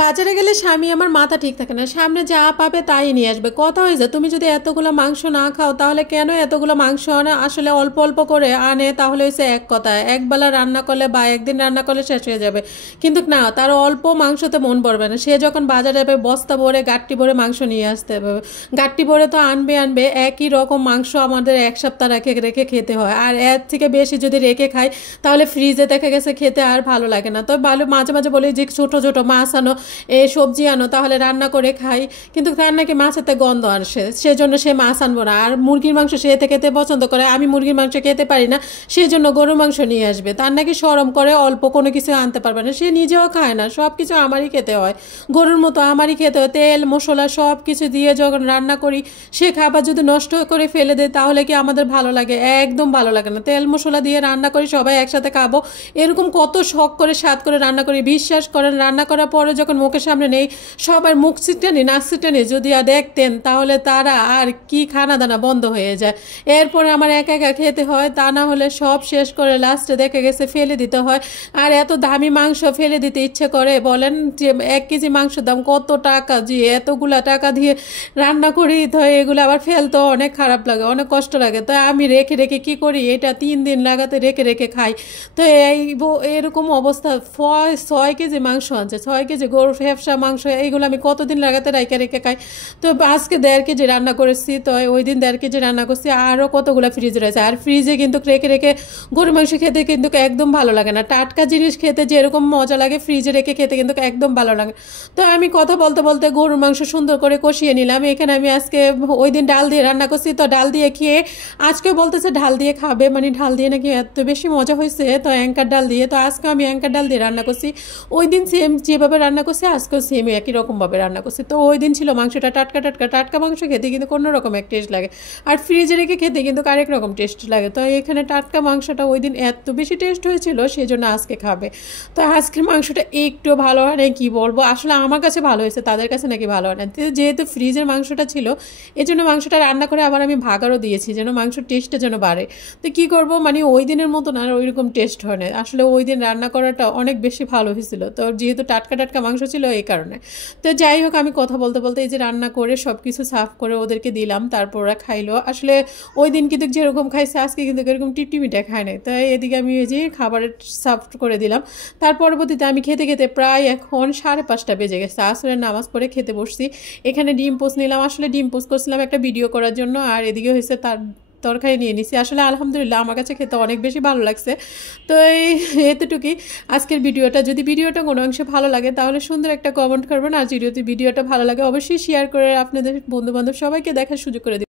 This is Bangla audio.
বাজারে গেলে স্বামী আমার মাথা ঠিক থাকে না, সামনে যা পাবে তাই নিয়ে আসবে। কথা হয়েছে তুমি যদি এতগুলো মাংস না খাও তাহলে কেন এতগুলো মাংস আনে? আসলে অল্প অল্প করে আনে, তাহলে হয়েছে এক কথা, একবেলা রান্না করলে বা একদিন রান্না করলে শেষ হয়ে যাবে। কিন্তু না, তার অল্প মাংসতে মন ভরবে না। সে যখন বাজারে যাবে বস্তা ভরে গাট্টি ভরে মাংস নিয়ে আসতে হবে। গাট্টি ভরে তো আনবে আনবে, একই রকম মাংস আমাদের এক সপ্তাহ রেখে রেখে খেতে হয়। আর এর থেকে বেশি যদি রেখে খাই তাহলে ফ্রিজে দেখা গেছে খেতে আর ভালো লাগে না। তো ভালো মাঝে মাঝে বলি যে ছোটো ছোটো মাছ আনো, সবজি আনো, তাহলে রান্না করে খাই। কিন্তু তার নাকি মাছেতে গন্ধ আসে, সেজন্য সে মাছ আনবো না। আর মুরগির মাংস সে খেতে পছন্দ করে, আমি মুরগির মাংস খেতে পারি না, সেজন্য গরুর মাংস নিয়ে আসবে। তার নাকি শরম করে, অল্প কোনো কিছু আনতে পারবে না, সে নিজেও খায় না, সব কিছু আমারই খেতে হয়, গরুর মতো আমারই খেতে হয়। তেল মশলা সব কিছু দিয়ে যখন রান্না করি, সে খাবার যদি নষ্ট করে ফেলে দেয় তাহলে কি আমাদের ভালো লাগে? একদম ভালো লাগে না। তেল মশলা দিয়ে রান্না করি, সবাই একসাথে খাবো, এরকম কত শখ করে স্বাদ করে রান্না করি। বিশ্বাস করেন, রান্না করার পরে যখন মুখের সামনে নেই, সবার মুখ ছিটানি নাক ছিটানি যদি দেখতেন তাহলে তারা আর কি খানা দানা বন্ধ হয়ে যায়। এরপরে আমার একা একা খেতে হয়, তা না হলে সব শেষ করে লাস্টে দেখে গেছে ফেলে দিতে হয়। আর এত দামি মাংস ফেলে দিতে ইচ্ছে করে? বলেন যে 1 কেজি মাংসের দাম কত টাকা, যে এতগুলা টাকা দিয়ে রান্না করি, তো এগুলো আবার ফেলতে অনেক খারাপ লাগে, অনেক কষ্ট লাগে। তো আমি রেখে রেখে কি করি, এটা 3 দিন লাগাতে রেখে রেখে খাই। তো এরকম অবস্থা। 6 কেজি মাংস আনছে, 6 কেজি গরুর ফ্যাপসা মাংস, এইগুলো আমি কতদিন লাগাতে রেখে রেখে খাই। তো আজকে 1.5 কেজি রান্না করেছি, তো ওই দিন 1.5 কেজি রান্না করছি, আরও কতগুলো ফ্রিজে রয়েছে। আর ফ্রিজে কিন্তু রেখে রেখে গরুর মাংস খেতে কিন্তু একদম ভালো লাগে না। টাটকা জিনিস খেতে যেরকম মজা লাগে, ফ্রিজে রেখে খেতে কিন্তু একদম ভালো লাগে। তো আমি কথা বলতে বলতে গরুর মাংস সুন্দর করে কষিয়ে নিলাম। এখানে আমি আজকে ওই দিন ডাল দিয়ে রান্না করছি, তো ডাল দিয়ে খেয়ে আজকে বলতেছে ঢাল দিয়ে খাবে, মানে ঢাল দিয়ে নাকি এত বেশি মজা হয়েছে, তো অ্যাঙ্কার ডাল দিয়ে। তো আজকে আমি অ্যাঙ্কার ডাল দিয়ে রান্না করছি। ওই দিন সেম যেভাবে রান্না করছি আজকেও সেম একই রকমভাবে রান্না করছি। তো ওই দিন ছিল মাংসটা টাটকা টাটকা, টাটকা মাংস খেতে কিন্তু কোনো রকম এক টেস্ট লাগে, আর ফ্রিজে রেখে খেতে কিন্তু আরেক রকম টেস্ট লাগে। তো এখানে টাটকা মাংসটা ওই দিন এত বেশি টেস্ট হয়েছিল, সেই জন্য আজকে খাবে। তো আজকের মাংসটা একটু ভালো হয় না, কী বলবো, আসলে আমার কাছে ভালো হয়েছে, তাদের কাছে নাকি ভালো হয় না। যেহেতু ফ্রিজের মাংসটা ছিল, এই জন্য মাংসটা রান্না করে আবার আমি ভাগারও দিয়েছি, যেন মাংসের টেস্টটা যেন বাড়ে। তো কী করবো, মানে ওই দিনের মতন আর ওই রকম টেস্ট হয় না। আসলে ওই দিন রান্না করাটা অনেক বেশি ভালো হয়েছিল, তো যেহেতু টাটকা টাটকা মাংস ছিল এই কারণে। তো যাই হোক, আমি কথা বলতে বলতে এই যে রান্না করে সব কিছু সাফ করে ওদেরকে দিলাম, তারপর ওরা খাইলো। আসলে ওই দিন কিন্তু যেরকম খাইছে আজকে কিন্তু এরকম টিপটিমিটা খায় নাই। তাই এদিকে আমি এই যে খাবারের সাফ করে দিলাম। তার পরবর্তীতে আমি খেতে খেতে প্রায় এখন 5:30 বেজে গেছে, আসরের নামাজ পড়ে খেতে বসছি। এখানে ডিম পোস্ট নিলাম, আসলে ডিম পোস্ট করছিলাম একটা ভিডিও করার জন্য, আর এদিকে হয়েছে তার তরকারি নিয়ে নিছি। আসলে আলহামদুলিল্লাহ আমার কাছে খেতে অনেক বেশি ভালো লাগছে। তো এই এতটুকুই আজকের ভিডিওটা। যদি ভিডিওটা কোনো অংশে ভালো লাগে তাহলে সুন্দর একটা কমেন্ট করবেন, আর যদি ভিডিওটা ভালো লাগে অবশ্যই শেয়ার করে আপনাদের বন্ধুবান্ধব সবাইকে দেখার সুযোগ করে দিন।